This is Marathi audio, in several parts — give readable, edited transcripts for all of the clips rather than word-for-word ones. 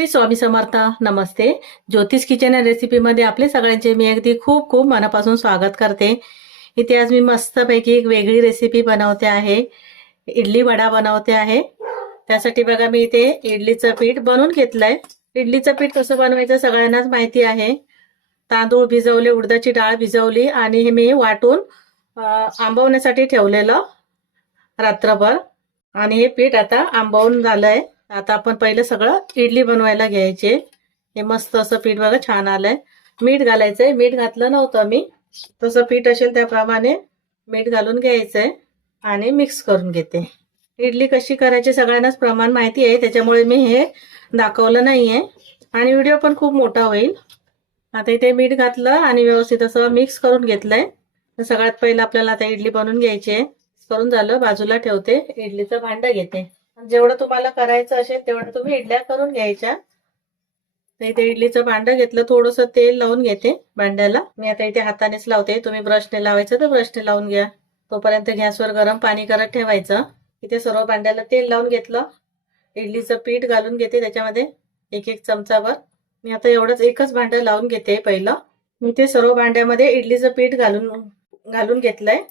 श्री स्वामी समर्थ. नमस्ते. ज्योतिष किचन अँड रेसिपीमध्ये आपले सगळ्यांचे मी अगदी खूप खूप मनापासून स्वागत करते. इथे आज मी मस्तपैकी एक वेगळी रेसिपी बनवते आहे. इडली वडा बनवते आहे. त्यासाठी बघा मी इथे इडलीचं पीठ बनवून घेतलंय. इडलीचं पीठ कसं बनवायचं सगळ्यांनाच माहिती आहे. तांदूळ भिजवले, उडदाची डाळ भिजवली आणि हे मी वाटून आंबवण्यासाठी ठेवलेलं रात्रभर. आणि हे पीठ आता आंबवून झालंय. आता आपण पहिलं सगळं इडली बनवायला घ्यायचे. हे मस्त असं पीठ बघा छान आलंय. मीठ घालायचंय. मीठ घातलं नव्हतं मी. तसं पीठ असेल त्याप्रमाणे मीठ घालून घ्यायचंय आणि मिक्स करून घेते. इडली कशी करायची सगळ्यांनाच प्रमाण माहिती आहे, त्याच्यामुळे मी हे दाखवलं नाहीये आणि व्हिडिओ पण खूप मोठा होईल. आता इथे मीठ घातलं आणि व्यवस्थित असं मिक्स करून घेतलंय. सगळ्यात पहिलं आपल्याला आता इडली बनवून घ्यायची आहे. करून झालं बाजूला ठेवते. इडलीचं भांडं घेते. जेवढं तुम्हाला करायचं असेल तेवढं तुम्ही इडल्या करून घ्यायच्या. तर इथे इडलीचं भांडं घेतलं, थोडंसं तेल लावून घेते भांड्याला. मी आता इथे हातानेच लावते. तुम्ही ब्रशने लावायचं तर ब्रशने लावून घ्या. तोपर्यंत गॅसवर गरम पाणी करत ठेवायचं. इथे सर्व भांड्याला तेल लावून घेतलं. इडलीचं पीठ घालून घेते त्याच्यामध्ये एक एक चमचाभर. मी आता एवढंच एकच भांडं लावून घेते पहिलं. मी ते सर्व भांड्यामध्ये इडलीचं पीठ घालून घेतलंय.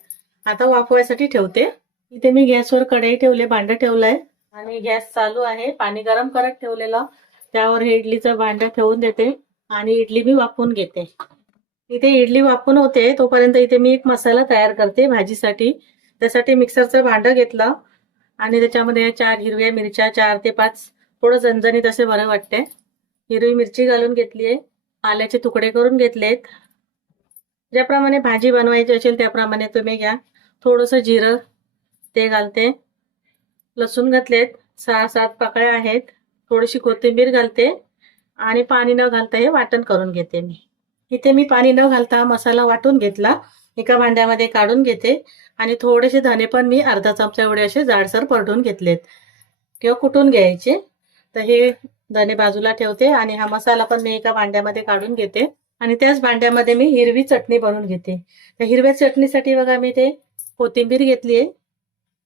आता वाफवायसाठी ठेवते. इथे मी गॅसवर कढई ठेवले, भांडं ठेवलंय आणि गॅस चालू आहे. पाणी गरम करत ठेवलेलं, त्यावर हे इडलीचं भांडं ठेवून देते आणि इडली मी वाफवून घेते. इथे इडली वाफवून होते तोपर्यंत इथे मी एक मसाला तयार करते भाजीसाठी. त्यासाठी मिक्सरचं भांडं घेतलं आणि त्याच्यामध्ये 4 हिरव्या मिरच्या, 4 ते 5 थोडं झणझणीत असे बरं वाटते. हिरवी मिरची घालून घेतलीये. आल्याचे तुकडे करून घेतलेत. ज्याप्रमाणे भाजी बनवायची असेल त्याप्रमाणे तुम्ही घ्या. थोडंसं जिरं ते घालते. लसूण घातलेत, 6-7 पाकळ्या आहेत. थोडीशी कोथिंबीर घालते आणि पाणी न घालता हे वाटण करून घेते मी. इथे मी पाणी न घालता मसाला वाटून घेतला. एका भांड्यामध्ये काढून घेते आणि थोडेसे धने पण मी अर्धा चमचा एवढे असे जाडसर परतून घेतलेत किंवा कुटून घ्यायचे. तर हे धने बाजूला ठेवते आणि हा मसाला पण मी एका भांड्यामध्ये काढून घेते आणि त्याच भांड्यामध्ये मी हिरवी चटणी बनवून घेते. तर हिरव्या चटणीसाठी बघा मी ते कोथिंबीर घेतलीये.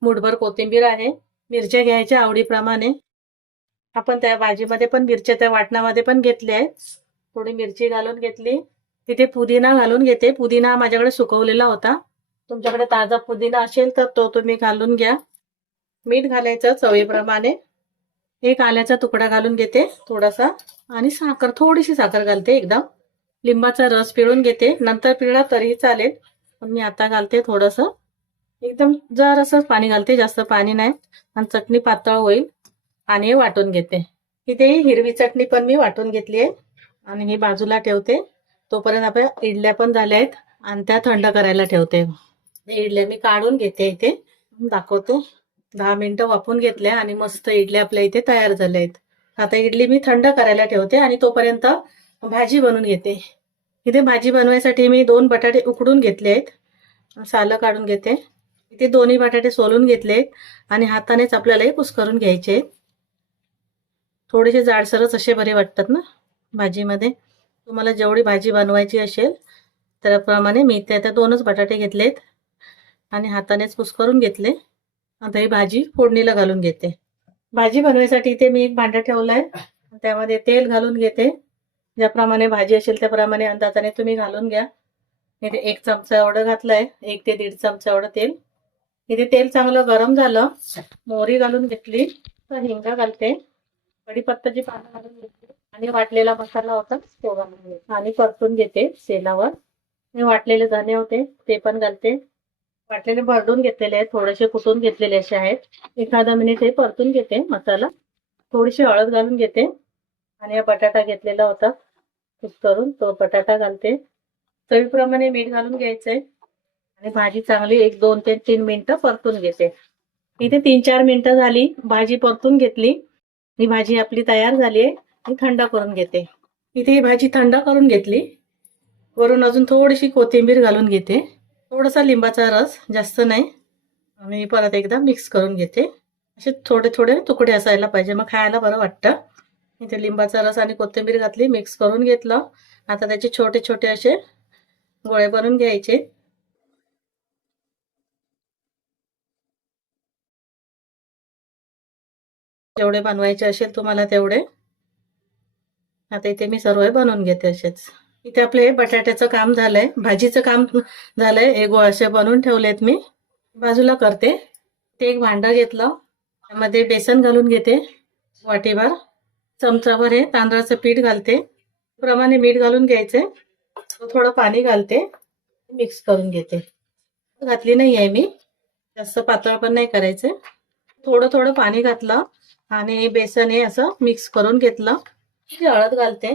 मुठभर कोथिंबीर आहे. मिरच्या घ्यायच्या आवडीप्रमाणे. आपण त्या भाजीमध्ये पण मिरच्या त्या वाटणामध्ये पण घेतल्या आहेत. थोडी मिरची घालून घेतली. तिथे पुदिना घालून घेते. पुदिना माझ्याकडे सुकवलेला होता. तुमच्याकडे ताजा पुदिना असेल तर तो तुम्ही घालून घ्या. मीठ घालायचं चवीप्रमाणे. एक आल्याचा तुकडा घालून घेते थोडासा आणि साखर, थोडीशी साखर घालते एकदम. लिंबाचा रस पिळून घेते. नंतर पिळला तरीही चालेल, पण मी आता घालते थोडंसं. एकदम जरासंच पाणी घालते, जास्त पाणी नाही, आणि चटणी पातळ होईल. आणि वाटून घेते. इथे हिरवी चटणी पण मी वाटून घेतली आहे आणि ही बाजूला ठेवते. तोपर्यंत आपल्या इडल्या पण झाल्या आहेत आणि त्या थंड करायला ठेवते. इडल्या मी काढून घेते. इथे दाखवते. 10 मिनिटं वाफवून घेतल्या आणि मस्त इडल्या आपल्या इथे तयार झाल्या आहेत. आता इडली मी थंड करायला ठेवते आणि तोपर्यंत भाजी बनवून घेते. इथे भाजी बनवायसाठी मी 2 बटाटे उकडून घेतले आहेत. सालं काढून घेते. इथे दोन्ही बटाटे सोलून घेतले आणि हातानेच आपल्याला हे कुस्करून घ्यायचे. थोडेसे जाडसरच असे बरे वाटतात ना भाजीमध्ये. तुम्हाला जेवढी भाजी बनवायची असेल त्याप्रमाणे मी त्या 2च बटाटे घेतलेत आणि हातानेच कुस्करून घेतले. आता ही भाजी फोडणीला घालून घेते. भाजी बनवायसाठी इथे मी एक भांडं ठेवलंय. त्यामध्ये तेल घालून घेते. ज्याप्रमाणे भाजी असेल त्याप्रमाणे अंदाजाने तुम्ही घालून घ्या. इथे 1 चमचा एवढं घातलंय, 1 ते 1.5 चमचा एवढं तेल. इथे तेल चांगलं गरम झालं, मोहरी घालून घेतली, तर हिंगा घालते. कढीपत्त्याची पानं घालून घेतली आणि वाटलेला मसाला होता तो घालून घेते आणि परतून घेते तेलावर. मी वाटलेले धने होते ते पण घालते. वाटलेले भरडून घेतलेले आहेत, थोडेसे कुटून घेतलेले असे आहेत. 1 मिनिट हे परतून घेते मसाला. थोडीशी हळद घालून घेते आणि बटाटा घेतलेला होता कुक करून तो बटाटा घालते. चवीप्रमाणे मीठ घालून घ्यायचंय आणि भाजी चांगली 1-2 ते 3 मिनिटं परतून घेते. इथे 3-4 मिनिटं झाली, भाजी परतून घेतली. ही भाजी आपली तयार झाली आहे. ही थंड करून घेते. इथे ही भाजी थंड करून घेतली. वरून अजून थोडीशी कोथिंबीर घालून घेते. थोडासा लिंबाचा रस, जास्त नाही. आणि परत एकदा मिक्स करून घेते. असे थोडे थोडे तुकडे असायला पाहिजे, मग खायला बरं वाटतं. इथे लिंबाचा रस आणि कोथिंबीर घातली, मिक्स करून घेतलं. आता त्याचे छोटे छोटे असे गोळे बनवून घ्यायचे. जेवढे बनवायचे असेल तुम्हाला तेवढे. आता इथे मी सर्व बनवून घेते असेच. इथे आपले बटाट्याचं काम झालंय, भाजीचं काम झालंय. हे गोळे असे बनवून ठेवलेत मी, बाजूला करते. ते एक भांडं घेतलं, त्यामध्ये बेसन घालून घेते वाटीभर. चमचाभर हे तांदळाचं पीठ घालते, प्रमाणे मीठ घालून घ्यायचे. थोडं पाणी घालते, मिक्स करून घेते. घातली नाही आहे मी, जास्त पातळ पण नाही करायचे. थोडं थोडं पाणी घातलं आणि बेसन हे असं मिक्स करून घेतलं. हळद घालते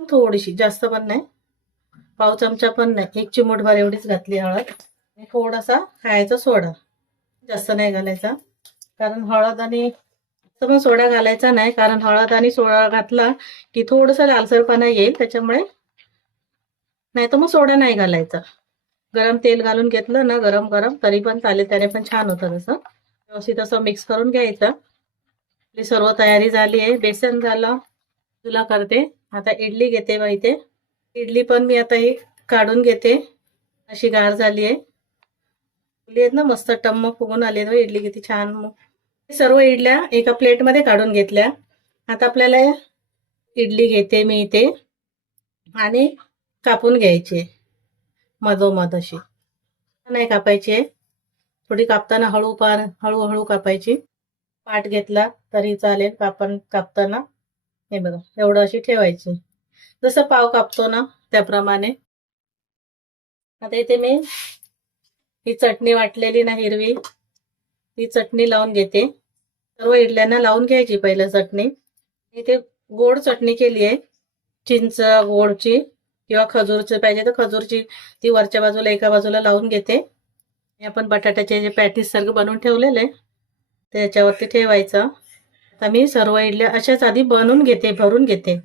थोडीशी, जास्त पण नाही, पाव चमचा पण नाही, 1 चिमूटभर एवढीच घातली हळद. थोडासा खायचा सोडा, जास्त नाही घालायचा, कारण हळद आणि पण सोडा घालायचा नाही, कारण हळद आणि सोडा घातला की थोडंसं लालसरपणा येईल, त्याच्यामुळे नाही तर मग सोडा नाही घालायचा. गरम तेल घालून घेतलं ना, गरम गरम, तरी पण चालेल, त्याने पण छान होतं. तसं व्यवस्थित असं मिक्स करून घ्यायचं. आपली सर्व तयारी झाली आहे. बेसन झालं, तुला करते. आता इडली घेते. बा इथे इडली पण मी आता ही काढून घेते, अशी गार झाली आहे. इडली आहेत ना, मस्त टम्म फुगून आली आहे इडली, किती छान. सर्व इडल्या एका प्लेटमध्ये काढून घेतल्या. आता आपल्याला इडली घेते मी इथे आणि कापून घ्यायची मधोमध, अशी नाही कापायची, थोडी कापताना हळूहळू कापायची. पाट घेतला तरी चालेल, कापताना हे बघा एवढं अशी ठेवायची, जसं पाव कापतो ना त्याप्रमाणे. आता इथे मी ही चटणी वाटलेली ना हिरवी, ती चटणी लावून घेते. सर्व इडल्यांना लावून घ्यायची पहिलं चटणी. इथे गोड चटणी केली आहे, चिंच गोडची किंवा खजूरची पाहिजे तर खजूरची, ती वरच्या बाजूला एका बाजूला लावून घेते. आपण बटाट्याचे जे पॅटीस सारखं बनवून ठेवलेले त्याच्यावरती ठेवायचं. आता मी सर्व इडल्या अशाच आधी बनवून घेते, भरून घेते.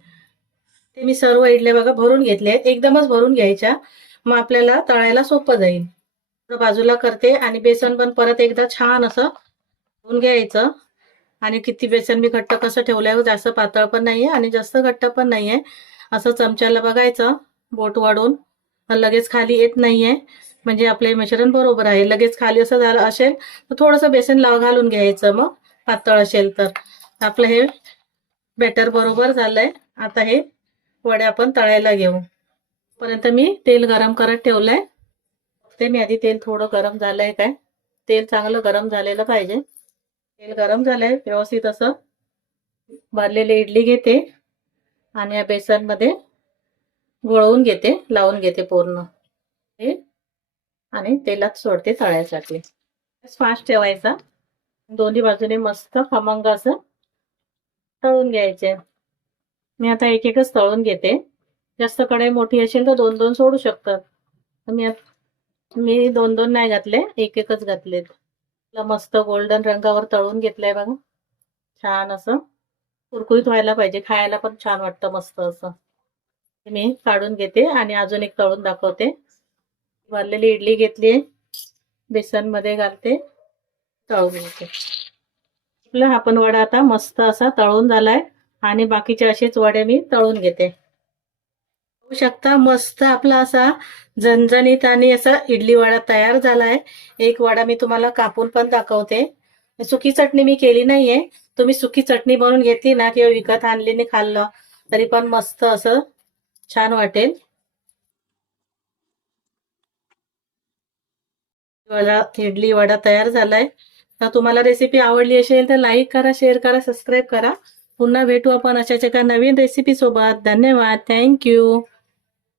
ते मी सर्व इडल्या बघा भरून घेतले, एकदमच भरून घ्यायच्या, मग आपल्याला तळायला सोपं जाईल. बाजूला करते आणि बेसन पण परत एकदा छान असं धुवून घ्यायचं. आणि किती बेसन मी घट्ट कसं ठेवलंय, जास्त पातळ पण नाहीये आणि जास्त घट्ट पण नाहीये. असं चमच्याला बघायचं, बोट वाढून, लगेच खाली येत नाहीये, म्हणजे आपले मिश्रण बरोबर आहे. लगेच खाली असं झालं असेल तर थोडंसं बेसन घालून घ्यायचं, मग पातळ असेल तर. आपलं हे बॅटर बरोबर झालंय. आता हे वड्या आपण तळायला घेऊ. पर्यंत मी तेल गरम करत ठेवलंय. ते मी आधी तेल थोडं गरम झालंय काय, तेल चांगलं गरम झालेलं पाहिजे. तेल गरम झालंय व्यवस्थित, असं भरलेली इडली घेते आणि या बेसन मध्ये गोळवून घेते, लावून घेते पूर्ण हे, आणि तेलात सोडते तळायसाठी. फास्ट ठेवायचा, दोन्ही बाजूने मस्त खमंग असं तळून घ्यायचे. मी आता एक एकच तळून घेते. जास्त कढई मोठी असेल तर 2-2 सोडू शकतात. मी 2-2 नाही घातले, एक एकच घातलेत. मस्त गोल्डन रंगावर तळून घेतलंय बघा, छान असं कुरकुरीत व्हायला पाहिजे, खायला पण छान वाटतं मस्त असं. मी काढून घेते आणि अजून एक तळून दाखवते. भरलेली इडली घेतली, बेसन मध्ये घालते, तळून घेते. आपला हा पण वडा आता मस्त असा तळून झालाय आणि बाकीचे असेच वडे मी तळून घेते. बघू शकता मस्त आपला असा झणझणीत आणि असा इडली वडा तयार झालाय. एक वडा मी तुम्हाला कापून पण दाखवते. सुकी चटणी मी केली नाहीये, तुम्ही सुकी चटणी बनवून घेतली ना किंवा विकत आणलीने खाल्लं तरी पण मस्त असं छान वाटेल. इडली वडा तयार झालाय. तर तुम्हाला रेसिपी आवडली असेल तर लाईक करा, शेअर करा, सबस्क्राईब करा. पुन्हा भेटू आपण अशाच एका नवीन रेसिपी सोबत. धन्यवाद, थँक्यू.